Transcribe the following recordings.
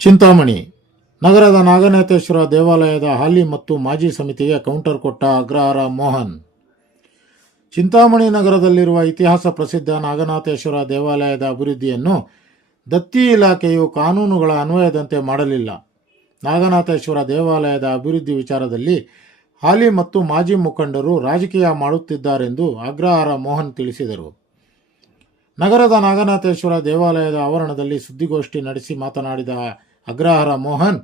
ಚಿಂತಾಮಣಿ ನಗರದ ನಾಗನಾಥೇಶ್ವರ ದೇವಾಲಯದ ಹಾಲಿ ಮತ್ತು ಮಾಜಿ ಸಮಿತಿಗೆ ಕೌಂಟರ್ ಕೊಟ್ಟ ಅಗ್ರಹಾರ ಮೋಹನ್. ಚಿಂತಾಮಣಿ ನಗರದಲ್ಲಿರುವ ಇತಿಹಾಸ ಪ್ರಸಿದ್ಧ ನಾಗನಾಥೇಶ್ವರ ದೇವಾಲಯದ ಅಭಿವೃದ್ಧಿಯನ್ನು ದತ್ತಿ ಇಲಾಖೆಯು ಕಾನೂನುಗಳ ಅನ್ವಯದಂತೆ ಮಾಡಲಿಲ್ಲ. ನಾಗನಾಥೇಶ್ವರ ದೇವಾಲಯದ ಅಭಿವೃದ್ಧಿ ವಿಚಾರದಲ್ಲಿ ಹಾಲಿ ಮತ್ತು ಮಾಜಿ ಮುಖಂಡರು ರಾಜಕೀಯ ಮಾಡುತ್ತಿದ್ದಾರೆಂದು ಅಗ್ರಹಾರ ಮೋಹನ್ ತಿಳಿಸಿದರು. ನಗರದ ನಾಗನಾಥೇಶ್ವರ ದೇವಾಲಯದ ಆವರಣದಲ್ಲಿ ಸುದ್ದಿಗೋಷ್ಠಿ ನಡೆಸಿ ಮಾತನಾಡಿದ ಅಗ್ರಹಾರ ಮೋಹನ್,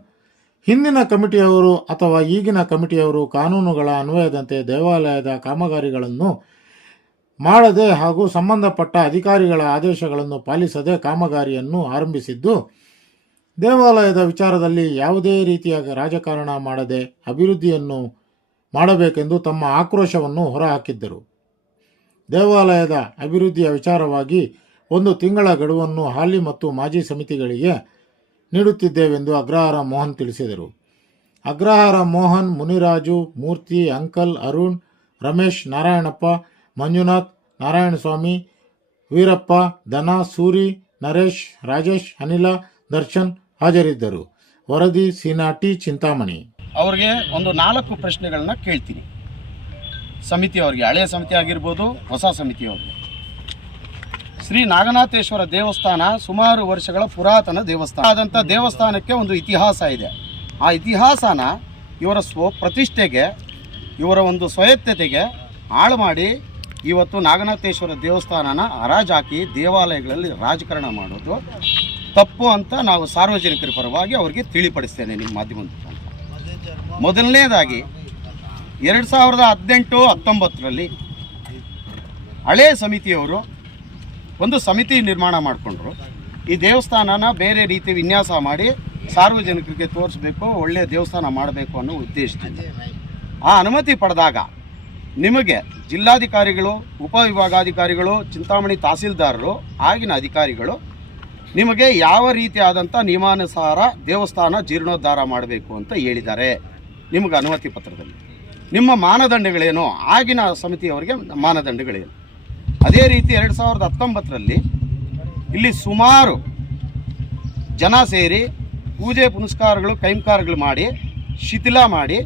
ಹಿಂದಿನ ಕಮಿಟಿಯವರು ಅಥವಾ ಈಗಿನ ಕಮಿಟಿಯವರು ಕಾನೂನುಗಳ ಅನ್ವಯದಂತೆ ದೇವಾಲಯದ ಕಾಮಗಾರಿಗಳನ್ನು ಮಾಡದೆ ಹಾಗೂ ಸಂಬಂಧಪಟ್ಟ ಅಧಿಕಾರಿಗಳ ಆದೇಶಗಳನ್ನು ಪಾಲಿಸದೆ ಕಾಮಗಾರಿಯನ್ನು ಆರಂಭಿಸಿದ್ದು, ದೇವಾಲಯದ ವಿಚಾರದಲ್ಲಿ ಯಾವುದೇ ರೀತಿಯ ರಾಜಕಾರಣ ಮಾಡದೆ ಅಭಿವೃದ್ಧಿಯನ್ನು ಮಾಡಬೇಕೆಂದು ತಮ್ಮ ಆಕ್ರೋಶವನ್ನು ಹೊರಹಾಕಿದ್ದರು. ದೇವಾಲಯದ ಅಭಿವೃದ್ಧಿಯ ವಿಚಾರವಾಗಿ 1 ತಿಂಗಳ ಗಡುವನ್ನು ಹಾಲಿ ಮತ್ತು ಮಾಜಿ ಸಮಿತಿಗಳಿಗೆ ನೀಡುತ್ತಿದ್ದೇವೆಂದು ಅಗ್ರಹಾರ ಮೋಹನ್ ತಿಳಿಸಿದರು. ಅಗ್ರಹಾರ ಮೋಹನ್, ಮುನಿರಾಜು, ಮೂರ್ತಿ, ಅಂಕಲ್, ಅರುಣ್, ರಮೇಶ್, ನಾರಾಯಣಪ್ಪ, ಮಂಜುನಾಥ್, ನಾರಾಯಣಸ್ವಾಮಿ, ವೀರಪ್ಪ, ಧನ, ಸೂರಿ, ನರೇಶ್, ರಾಜೇಶ್, ಅನಿಲ, ದರ್ಶನ್ ಹಾಜರಿದ್ದರು. ವರದಿ ಸಿನಾಟಿ, ಚಿಂತಾಮಣಿ. ಅವ್ರಿಗೆ ಒಂದು 4 ಪ್ರಶ್ನೆಗಳನ್ನ ಕೇಳ್ತೀನಿ. ಸಮಿತಿಯವರಿಗೆ, ಹಳೆಯ ಸಮಿತಿ ಆಗಿರ್ಬೋದು, ಹೊಸ ಸಮಿತಿಯವ್ರಿಗೆ. ಶ್ರೀ ನಾಗನಾಥೇಶ್ವರ ದೇವಸ್ಥಾನ ಸುಮಾರು ವರ್ಷಗಳ ಪುರಾತನ ದೇವಸ್ಥಾನ ಆದಂಥ ದೇವಸ್ಥಾನಕ್ಕೆ ಒಂದು ಇತಿಹಾಸ ಇದೆ. ಆ ಇತಿಹಾಸನ ಇವರ ಪ್ರತಿಷ್ಠೆಗೆ, ಇವರ ಒಂದು ಸ್ವಾಯತ್ತತೆಗೆ ಹಾಳು ಮಾಡಿ ಇವತ್ತು ನಾಗನಾಥೇಶ್ವರ ದೇವಸ್ಥಾನನ ಹರಾಜಾಕಿ ದೇವಾಲಯಗಳಲ್ಲಿ ರಾಜಕಾರಣ ಮಾಡೋದು ತಪ್ಪು ಅಂತ ನಾವು ಸಾರ್ವಜನಿಕರ ಪರವಾಗಿ ಅವರಿಗೆ ತಿಳಿಪಡಿಸ್ತೇನೆ ನಿಮ್ಮ ಮಾಧ್ಯಮದ ಮುಖಾಂತರ. ಮೊದಲನೇದಾಗಿ 2018-19ರಲ್ಲಿ ಹಳೆಯ ಸಮಿತಿಯವರು ಒಂದು ಸಮಿತಿ ನಿರ್ಮಾಣ ಮಾಡಿಕೊಂಡ್ರು. ಈ ದೇವಸ್ಥಾನನ ಬೇರೆ ರೀತಿ ವಿನ್ಯಾಸ ಮಾಡಿ ಸಾರ್ವಜನಿಕರಿಗೆ ತೋರಿಸ್ಬೇಕು, ಒಳ್ಳೆಯ ದೇವಸ್ಥಾನ ಮಾಡಬೇಕು ಅನ್ನೋ ಉದ್ದೇಶದಿಂದ ಆ ಅನುಮತಿ ಪಡೆದಾಗ ನಿಮಗೆ ಜಿಲ್ಲಾಧಿಕಾರಿಗಳು, ಉಪವಿಭಾಗಾಧಿಕಾರಿಗಳು, ಚಿಂತಾಮಣಿ ತಹಸೀಲ್ದಾರರು, ಆಗಿನ ಅಧಿಕಾರಿಗಳು ನಿಮಗೆ ಯಾವ ರೀತಿಯಾದಂಥ ನಿಯಮಾನುಸಾರ ದೇವಸ್ಥಾನ ಜೀರ್ಣೋದ್ಧಾರ ಮಾಡಬೇಕು ಅಂತ ಹೇಳಿದ್ದಾರೆ ನಿಮಗೆ ಅನುಮತಿ ಪತ್ರದಲ್ಲಿ. ನಿಮ್ಮ ಮಾನದಂಡಗಳೇನು, ಆಗಿನ ಸಮಿತಿಯವರಿಗೆ ಮಾನದಂಡಗಳೇನು. ಅದೇ ರೀತಿ 2019ರಲ್ಲಿ ಇಲ್ಲಿ ಸುಮಾರು ಜನ ಸೇರಿ ಪೂಜೆ ಪುನಸ್ಕಾರಗಳು, ಕೈಂಕಾರಗಳು ಮಾಡಿ ಶಿಥಿಲ ಮಾಡಿ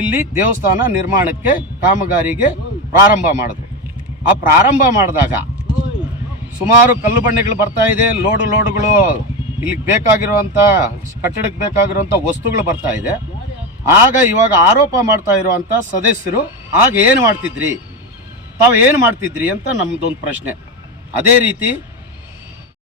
ಇಲ್ಲಿ ದೇವಸ್ಥಾನ ನಿರ್ಮಾಣಕ್ಕೆ ಕಾಮಗಾರಿಗೆ ಪ್ರಾರಂಭ ಮಾಡಿದ್ರು. ಆ ಪ್ರಾರಂಭ ಮಾಡಿದಾಗ ಸುಮಾರು ಕಲ್ಲು ಬಂಡೆಗಳು ಬರ್ತಾ ಇದೆ, ಲೋಡುಗಳು ಇಲ್ಲಿಗೆ ಬೇಕಾಗಿರುವಂಥ ಕಟ್ಟಡಕ್ಕೆ ಬೇಕಾಗಿರುವಂಥ ವಸ್ತುಗಳು ಬರ್ತಾ ಇದೆ. ಆಗ ಇವಾಗ ಆರೋಪ ಮಾಡ್ತಾ ಇರುವಂಥ ಸದಸ್ಯರು, ಆಗ ಏನು ಮಾಡ್ತಿದ್ರಿ, ತಾವು ಏನು ಮಾಡ್ತಿದ್ರಿ ಅಂತ ನಮ್ಮದೊಂದು ಪ್ರಶ್ನೆ. ಅದೇ ರೀತಿ